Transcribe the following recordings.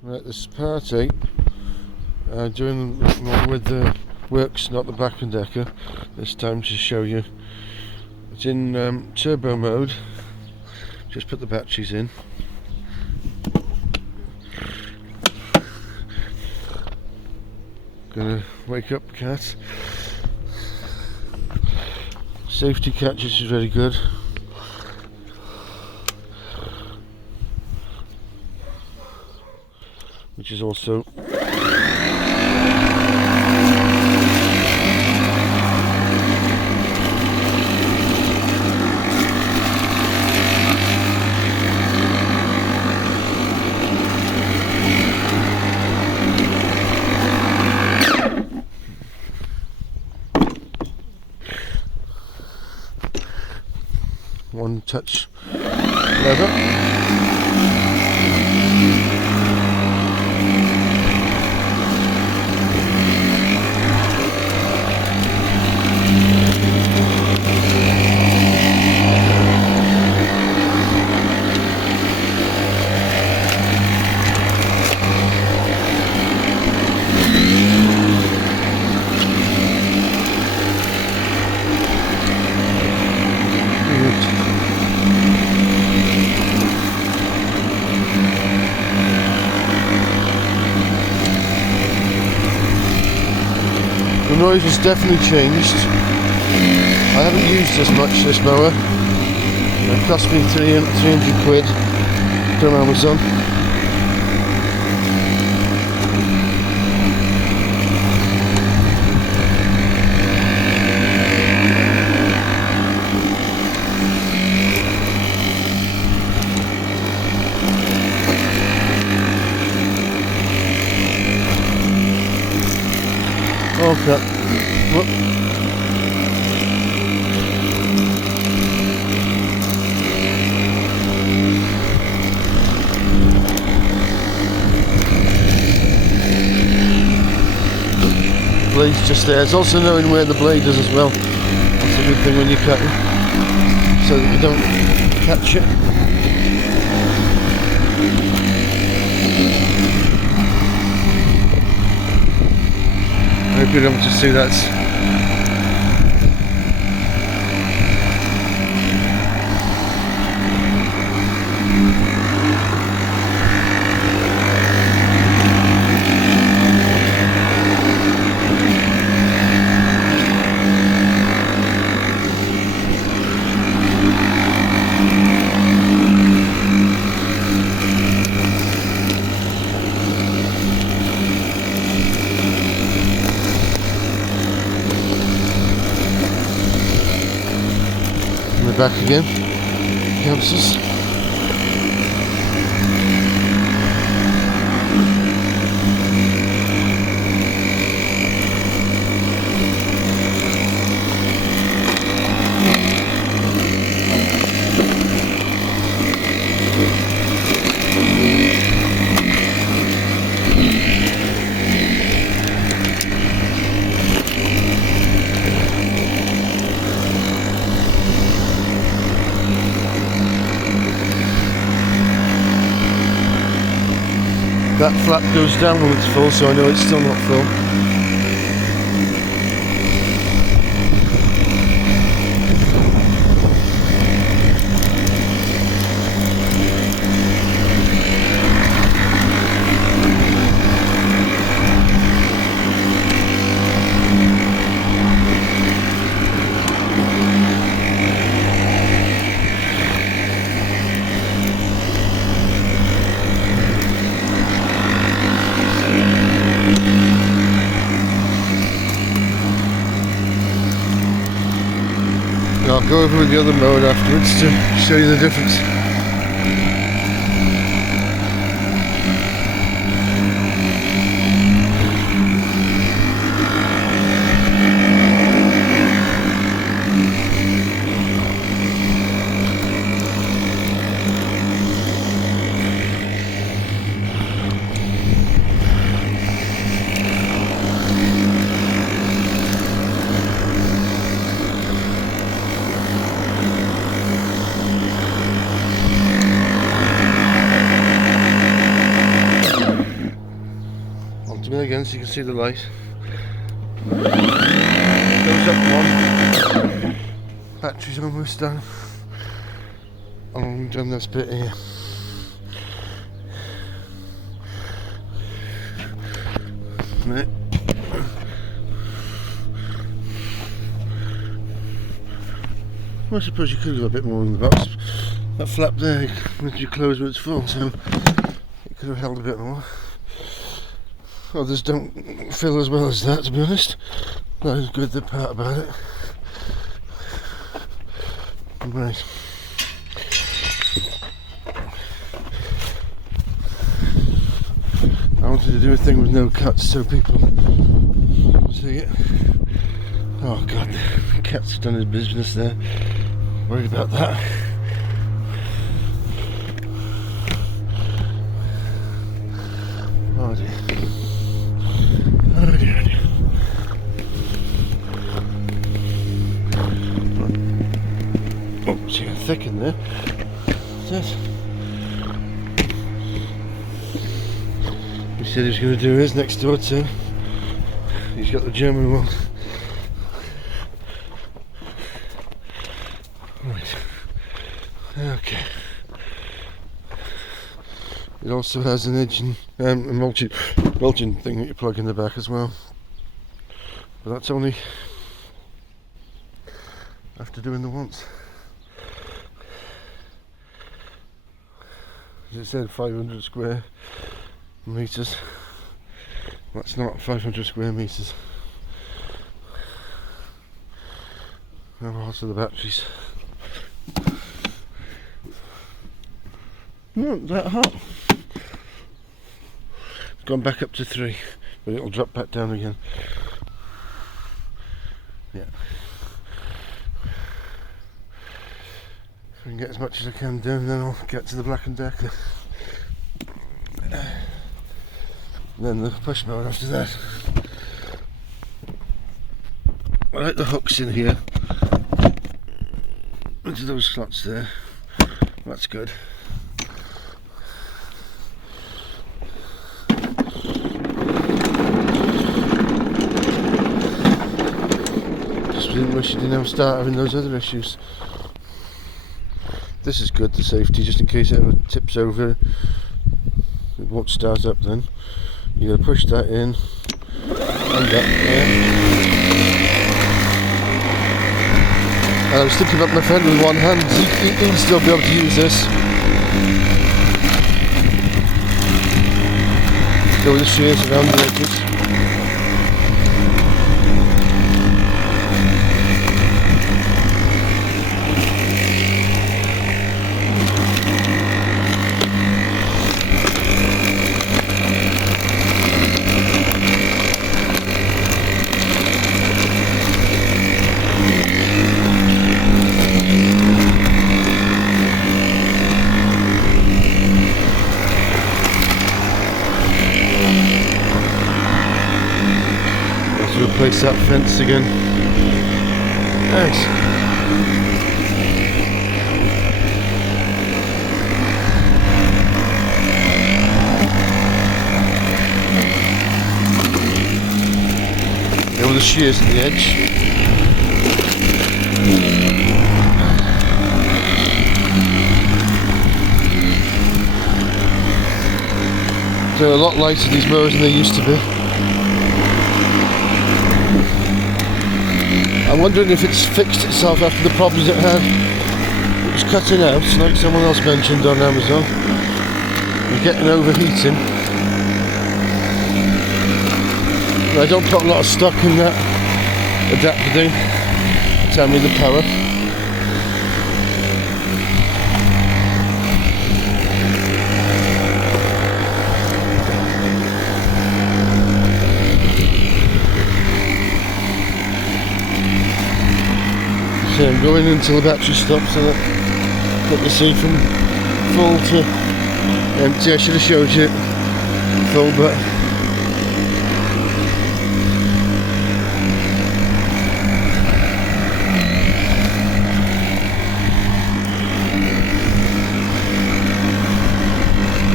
Right, this party doing one with the works, not the back and decker. This time to show you. It's in turbo mode. Just put the batteries in. Gonna wake up cat. Safety catches is very good. Which is also one touch lever. The noise has definitely changed. I haven't used this much, this mower. It cost me 300 quid from Amazon. Okay. Whoop. Blade's just there. It's also knowing where the blade is as well. That's a good thing when you're cutting, so that you don't catch it. I hope you're able to see that. Back again, councils. That flap goes down when it's full, so I know it's still not full. I'll go over with the other mode afterwards to show you the difference. in again so you can see the light. Goes up one. Battery's almost done. I've done this bit here. Right. Well, I suppose you could have a bit more in the box. That flap there, once you close when it's full, so it could have held a bit more. Others don't fill as well as that, to be honest. That is good, the part about it. Right. I wanted to do a thing with no cuts so people see it. Oh god, the cat's done his business there. Worried about that. Oh dear. Oh dear, dear. Oh, it's getting thick in there. What's that? He said he was going to do his next door too. He's got the German one. Right. Okay. It also has an engine, a mulching thing that you plug in the back as well. But that's only after doing the once. As it said, 500 square meters. That's not 500 square meters. And also the batteries. Not that hot. It's gone back up to 3, but it'll drop back down again. Yeah. If I can get as much as I can down, then I'll get to the Black & Decker. Then the push mower after that. I like the hooks in here. Into those slots there. That's good. Just didn't wish you didn't start having those other issues. This is good, the safety, just in case it ever tips over. It won't start up then. You gotta push that in and up there. And I was thinking about my friend with one hand, he'll still be able to use this. Go with the shears around the edges. Replace that fence again. Nice. There were the shears at the edge. They're a lot lighter, these mowers, than they used to be. I'm wondering if it's fixed itself after the problems it had. It was cutting out, like someone else mentioned on Amazon. You're getting overheating. I don't put a lot of stock in that adapter thing. Tell me the power. I'm going until the battery stops, so that let me see from full to empty. I should have showed you full, but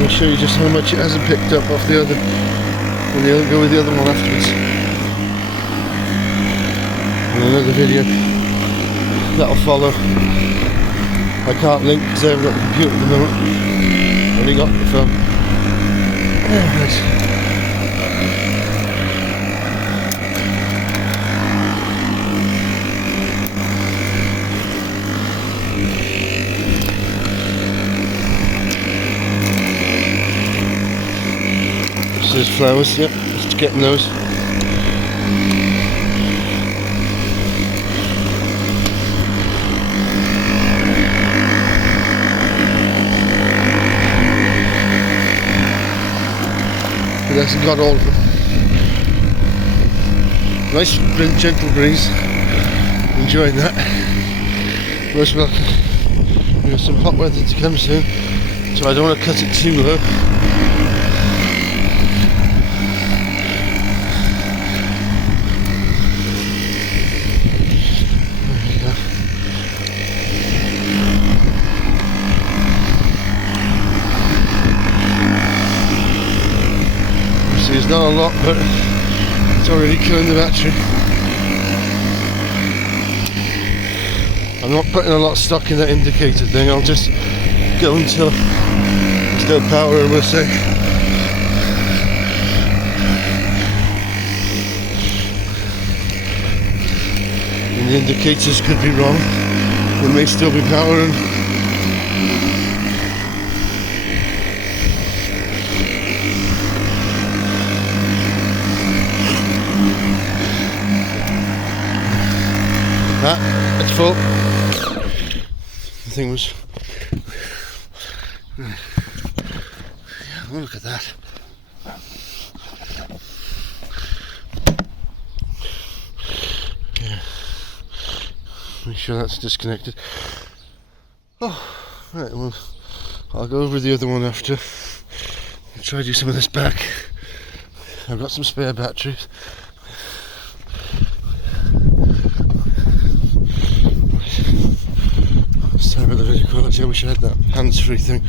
I'll show you just how much it hasn't picked up off the other We'll go with the other one afterwards. And another video that'll follow. I can't link because I haven't got the computer at the moment. Only got the phone. Right. So there's flowers, yep, just getting those. But it hasn't got all of them. Nice gentle breeze. Enjoying that. Most welcome. We've got some hot weather to come soon, so I don't want to cut it too low. It's not a lot, but it's already killing the battery. I'm not putting a lot of stock in that indicator thing. I'll just go until there's no power, and we'll say. And the indicators could be wrong. There may still be power. And it's full. The thing was. Yeah, look at that. Yeah. Make sure that's disconnected. Oh, right. Well, I'll go over the other one after. I'll try to do some of this back. I've got some spare batteries. Sorry about the video quality, I wish I had that hands-free thing.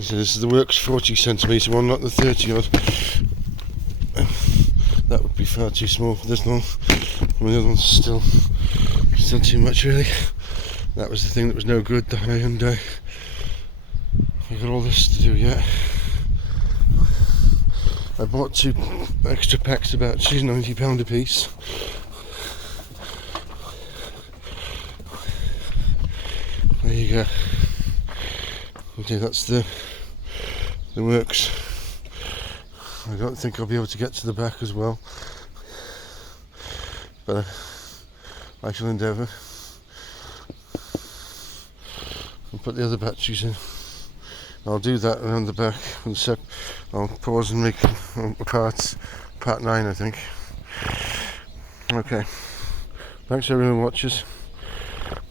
So this is the Works 40cm one, not the 30 odd. That would be far too small for this one. And the other one's still too much really. That was the thing that was no good, the Hyundai. I've got all this to do yet. I bought 2 extra packs of batteries, £90 a piece. There you go. Okay, that's the Works. I don't think I'll be able to get to the back as well, but I shall endeavour. I'll put the other batteries in. I'll do that around the back in a sec. I'll pause and make part 9, I think. Okay. Thanks everyone who watches.